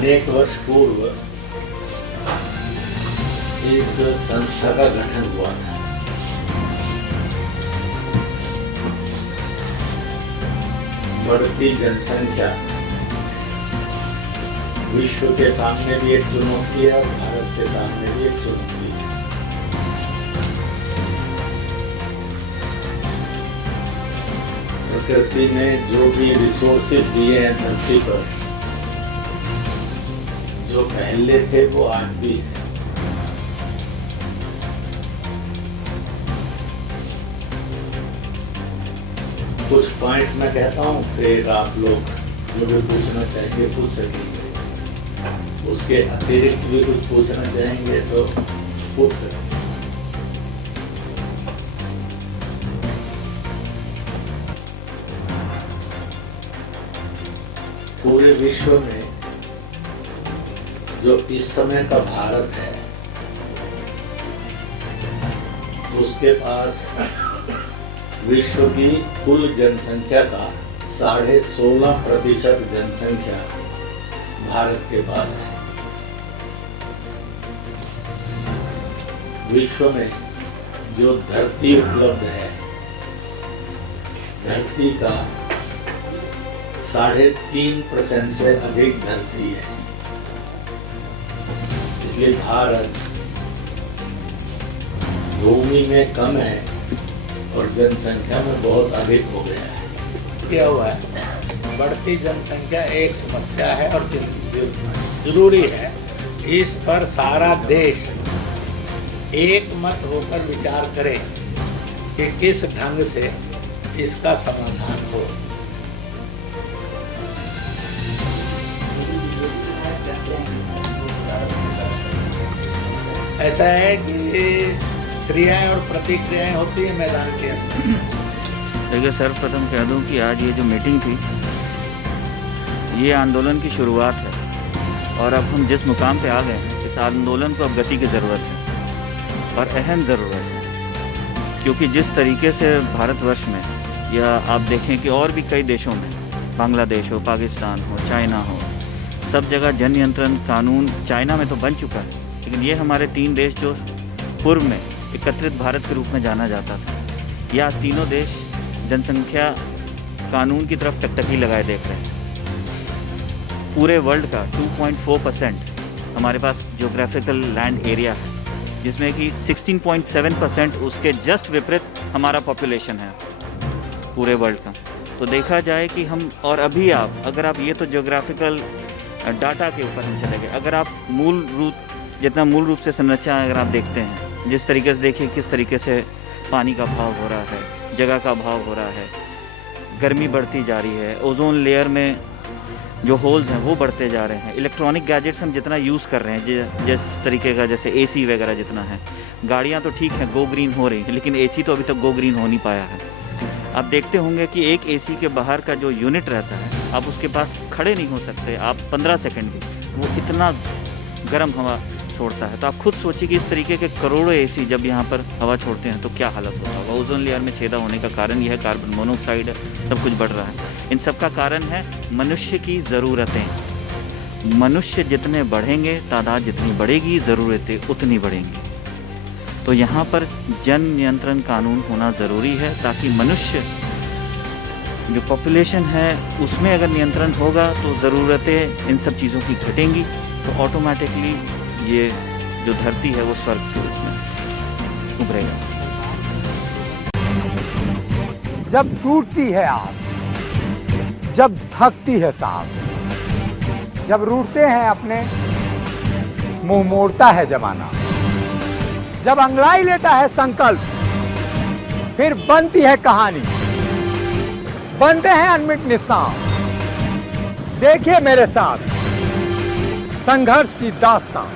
अनेक वर्ष पूर्व इस संस्था का गठन हुआ था। बढ़ती जनसंख्या विश्व के सामने भी एक चुनौती है और भारत के सामने भी एक चुनौती है। प्रकृति ने जो भी रिसोर्सेज दिए हैं धरती पर, जो पहले थे वो आज भी है। कुछ पॉइंट्स मैं कहता हूँ, फिर आप लोग जो भी पूछना चाहेंगे पूछ सकेंगे। उसके अतिरिक्त भी कुछ पूछना चाहेंगे तो पूछ सकेंगे। पूरे विश्व में जो इस समय का भारत है, उसके पास विश्व की कुल जनसंख्या का 16.5% जनसंख्या भारत के पास है। विश्व में जो धरती उपलब्ध है, धरती का 3.5% से अधिक धरती है। इसलिए भारत भूमि में कम है और जनसंख्या में बहुत अधिक हो गया है। क्या हुआ है, बढ़ती जनसंख्या एक समस्या है और जरूरी है इस पर सारा देश एक मत होकर विचार करे कि किस ढंग से इसका समाधान हो। ऐसा है कि क्रियाएं और प्रतिक्रियाएं होती है मैदान के अंदर। देखिए, सर्वप्रथम कह दूं कि आज ये जो मीटिंग थी, ये आंदोलन की शुरुआत है और अब हम जिस मुकाम पे आ गए हैं, इस आंदोलन को अब गति की ज़रूरत है और अहम ज़रूरत है। क्योंकि जिस तरीके से भारतवर्ष में, या आप देखें कि और भी कई देशों में, बांग्लादेश हो, पाकिस्तान हो, चाइना हो, सब जगह जन नियंत्रण कानून, चाइना में तो बन चुका है, लेकिन ये हमारे 3 देश जो पूर्व में एकत्रित भारत के रूप में जाना जाता था, या तीनों देश जनसंख्या कानून की तरफ टकटकी लगाए देख रहे हैं। पूरे वर्ल्ड का 2.4% हमारे पास ज्योग्राफिकल लैंड एरिया है, जिसमें कि 16.7% उसके जस्ट विपरीत हमारा पॉपुलेशन है पूरे वर्ल्ड का। तो देखा जाए कि हम, और अभी आप, अगर आप ये तो ज्योग्राफिकल डाटा के ऊपर हम चले गए, अगर आप मूल रूप से संरचना अगर आप देखते हैं, जिस तरीके से देखिए किस तरीके से पानी का भाव हो रहा है, जगह का भाव हो रहा है, गर्मी बढ़ती जा रही है, ओजोन लेयर में जो होल्स हैं वो बढ़ते जा रहे हैं, इलेक्ट्रॉनिक गैजेट्स हम जितना यूज़ कर रहे हैं, जिस तरीके का, जैसे एसी वगैरह जितना है, गाड़ियाँ तो ठीक हैं गो ग्रीन हो रही हैं, लेकिन एसी तो अभी तक गो ग्रीन हो नहीं पाया है। आप देखते होंगे कि एक एसी के बाहर का जो यूनिट रहता है, आप उसके पास खड़े नहीं हो सकते आप 15 सेकेंड भी, वो इतना गर्म हवा छोड़ता है। तो आप खुद सोचिए कि इस तरीके के करोड़ों एसी जब यहाँ पर हवा छोड़ते हैं तो क्या हालत होता होगा। ओजोन लेयर में छेदा होने का कारण यह है, कार्बन मोनोऑक्साइड है, सब कुछ बढ़ रहा है। इन सब का कारण है मनुष्य की ज़रूरतें। मनुष्य जितने बढ़ेंगे, तादाद जितनी बढ़ेगी, ज़रूरतें उतनी बढ़ेंगी। तो यहाँ पर जन नियंत्रण कानून होना ज़रूरी है, ताकि मनुष्य जो पॉपुलेशन है उसमें अगर नियंत्रण होगा तो ज़रूरतें इन सब चीज़ों की घटेंगी, तो ऑटोमेटिकली ये जो धरती है वो स्वर्ग के रूप में उभरेगा। जब टूटती है आस, जब थकती है सांस, जब रूठते हैं अपने, मुंह मोड़ता है जमाना, जब अंगड़ाई लेता है संकल्प, फिर बनती है कहानी, बनते हैं अनमिट निशान। देखिए मेरे साथ संघर्ष की दास्तान।